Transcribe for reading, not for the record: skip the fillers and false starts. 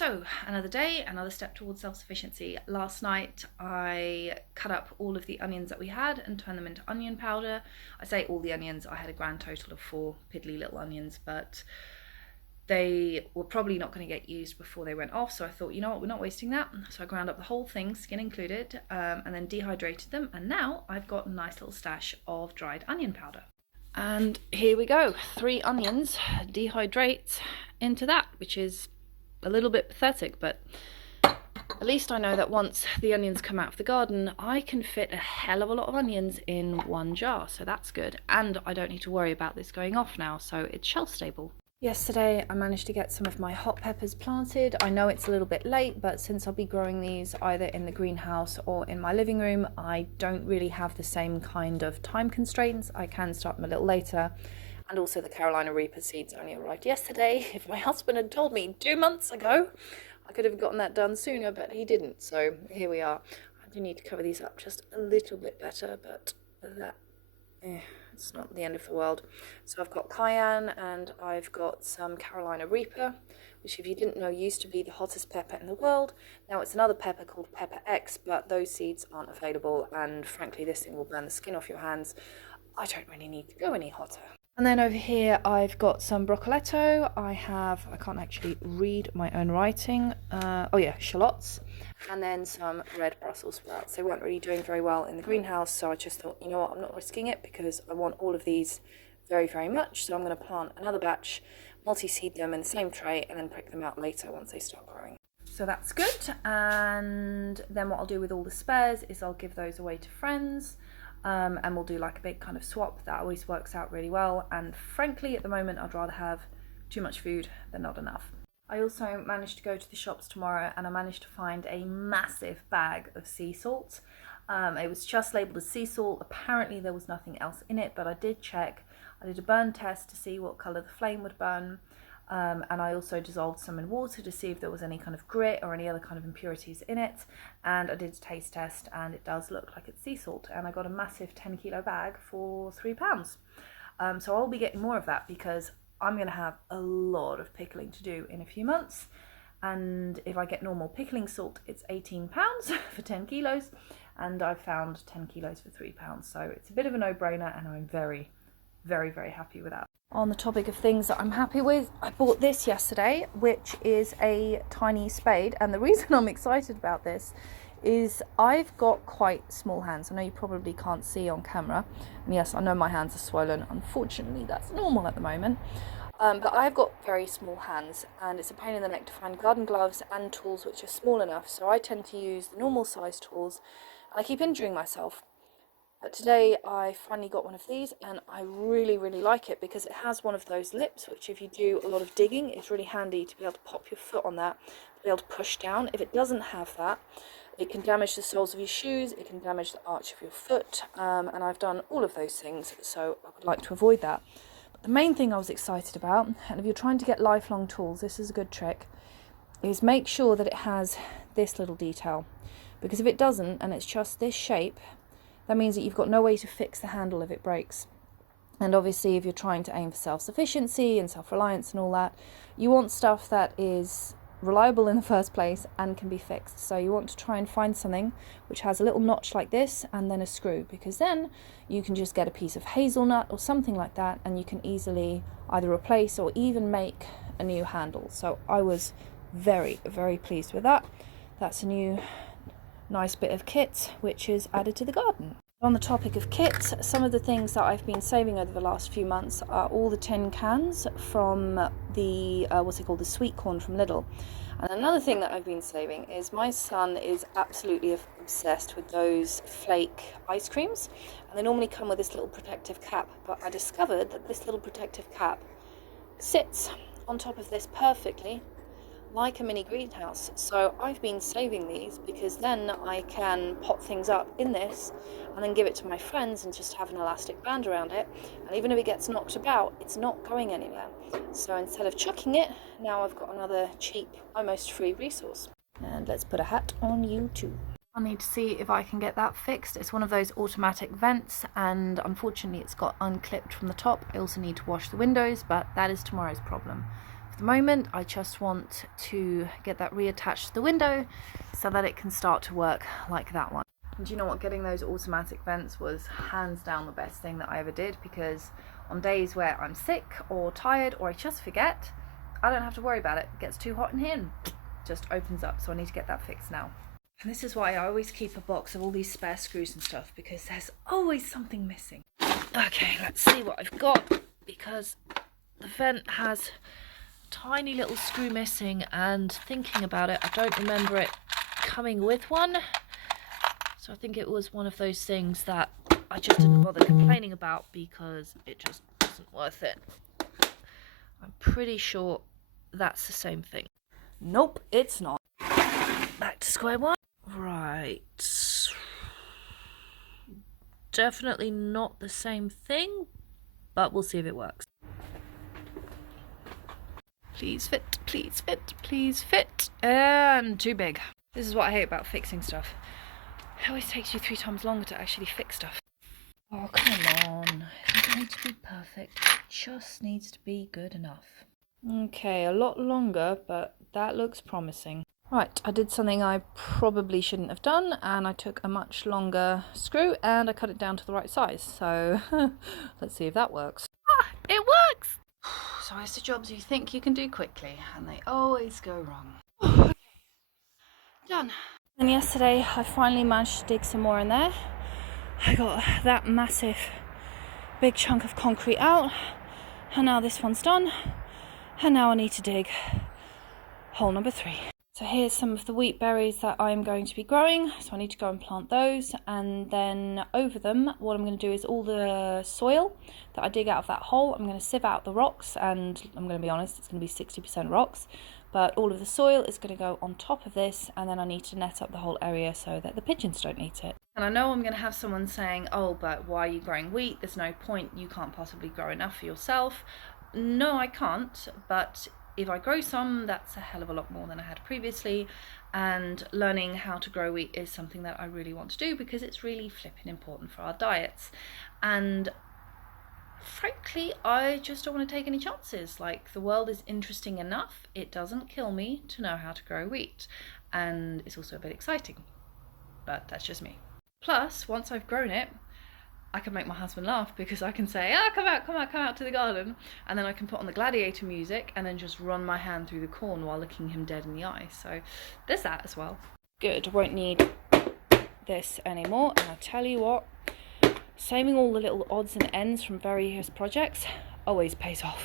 So another day, another step towards self-sufficiency. Last night I cut up all of the onions that we had and turned them into onion powder. I say all the onions, I had a grand total of 4 piddly little onions, but they were probably not going to get used before they went off, so I thought, you know what, we're not wasting that. So I ground up the whole thing, skin included, and then dehydrated them, and now I've got a nice little stash of dried onion powder. And here we go, 3 onions, dehydrate into that, which is a little bit pathetic, but at least I know that once the onions come out of the garden, I can fit a hell of a lot of onions in one jar, so that's good. And I don't need to worry about this going off now, so it's shelf stable. Yesterday I managed to get some of my hot peppers planted. I know it's a little bit late, but since I'll be growing these either in the greenhouse or in my living room, I don't really have the same kind of time constraints. I can start them a little later. And also the Carolina Reaper seeds only arrived yesterday. If my husband had told me 2 months ago, I could have gotten that done sooner, but he didn't. So here we are. I do need to cover these up just a little bit better, but that, it's not the end of the world. So I've got cayenne and I've got some Carolina Reaper, which if you didn't know used to be the hottest pepper in the world. Now it's another pepper called Pepper X, but those seeds aren't available, and frankly this thing will burn the skin off your hands. I don't really need to go any hotter. And then over here I've got some broccoletto. I can't actually read my own writing. Shallots. And then some red Brussels sprouts. They weren't really doing very well in the greenhouse, so I just thought, you know what, I'm not risking it because I want all of these very, very much. So I'm going to plant another batch, multi-seed them in the same tray, and then pick them out later once they start growing. So that's good. And then what I'll do with all the spares is I'll give those away to friends. And we'll do like a big kind of swap. That always works out really well, and frankly at the moment I'd rather have too much food than not enough. I also managed to go to the shops tomorrow and I managed to find a massive bag of sea salt. It was just labelled as sea salt. Apparently there was nothing else in it, but I did check. I did a burn test to see what colour the flame would burn. And I also dissolved some in water to see if there was any kind of grit or any other kind of impurities in it, and I did a taste test and it does look like it's sea salt, and I got a massive 10-kilo bag for £3. So I'll be getting more of that because I'm going to have a lot of pickling to do in a few months, and if I get normal pickling salt it's £18 for 10 kilos, and I've found 10 kilos for £3, so it's a bit of a no-brainer, and I'm very, very, very happy with that. On the topic of things that I'm happy with, I bought this yesterday, which is a tiny spade, and the reason I'm excited about this is I've got quite small hands. I know you probably can't see on camera, and yes, I know my hands are swollen. Unfortunately, that's normal at the moment, but I've got very small hands, and it's a pain in the neck to find garden gloves and tools which are small enough, so I tend to use the normal size tools, and I keep injuring myself. But today I finally got one of these, and I really, really like it because it has one of those lips, which if you do a lot of digging, it's really handy to be able to pop your foot on that, to be able to push down. If it doesn't have that, it can damage the soles of your shoes, it can damage the arch of your foot, and I've done all of those things, so I would like to avoid that. But the main thing I was excited about, and if you're trying to get lifelong tools, this is a good trick, is make sure that it has this little detail, because if it doesn't, and it's just this shape, that means that you've got no way to fix the handle if it breaks. And obviously if you're trying to aim for self-sufficiency and self-reliance and all that, you want stuff that is reliable in the first place and can be fixed. So you want to try and find something which has a little notch like this and then a screw, because then you can just get a piece of hazelnut or something like that and you can easily either replace or even make a new handle. So I was very, very pleased with that. That's a new nice bit of kit which is added to the garden. On the topic of kit, some of the things that I've been saving over the last few months are all the tin cans from the the sweet corn from Lidl. And another thing that I've been saving is my son is absolutely obsessed with those flake ice creams, and they normally come with this little protective cap, but I discovered that this little protective cap sits on top of this perfectly, like a mini greenhouse. So I've been saving these because then I can pop things up in this and then give it to my friends and just have an elastic band around it, and even if it gets knocked about, it's not going anywhere. So instead of chucking it, now I've got another cheap, almost free resource. And let's put a hat on you too. I need to see if I can get that fixed. It's one of those automatic vents, and unfortunately it's got unclipped from the top. I also need to wash the windows, but that is tomorrow's problem. For the moment. I just want to get that reattached to the window so that it can start to work like that one. And do you know what? Getting those automatic vents was hands down the best thing that I ever did, because on days where I'm sick or tired or I just forget, I don't have to worry about it. It gets too hot in here and just opens up, so I need to get that fixed now. And this is why I always keep a box of all these spare screws and stuff, because there's always something missing. Okay, let's see what I've got, because the vent has a tiny little screw missing, and thinking about it, I don't remember it coming with one. So I think it was one of those things that I just didn't bother complaining about because it just wasn't worth it. I'm pretty sure that's the same thing. Nope, it's not. Back to square one. Right. Definitely not the same thing, but we'll see if it works. Please fit, please fit, please fit. And too big. This is what I hate about fixing stuff. It always takes you 3 times longer to actually fix stuff. Oh, come on. It doesn't need to be perfect. It just needs to be good enough. Okay, a lot longer, but that looks promising. Right, I did something I probably shouldn't have done, and I took a much longer screw and I cut it down to the right size. So let's see if that works. Ah, it works! So it's the jobs you think you can do quickly, and they always go wrong. Okay, done. And yesterday I finally managed to dig some more in there. I got that massive big chunk of concrete out, and now this one's done, and now I need to dig hole number 3. So here's some of the wheat berries that I'm going to be growing, so I need to go and plant those, and then over them what I'm going to do is all the soil that I dig out of that hole, I'm going to sieve out the rocks, and I'm going to be honest, it's going to be 60% rocks, but all of the soil is going to go on top of this, and then I need to net up the whole area so that the pigeons don't eat it. And I know I'm going to have someone saying, oh, but why are you growing wheat? There's no point, you can't possibly grow enough for yourself. No, I can't, but if I grow some, that's a hell of a lot more than I had previously, and learning how to grow wheat is something that I really want to do because it's really flipping important for our diets. And frankly, I just don't want to take any chances. Like, the world is interesting enough, it doesn't kill me to know how to grow wheat, and it's also a bit exciting, but that's just me. Plus, once I've grown it, I can make my husband laugh because I can say, come out to the garden, and then I can put on the gladiator music and then just run my hand through the corn while looking him dead in the eye. So there's that as well. Good, I won't need this anymore, and I'll tell you what, saving all the little odds and ends from various projects always pays off.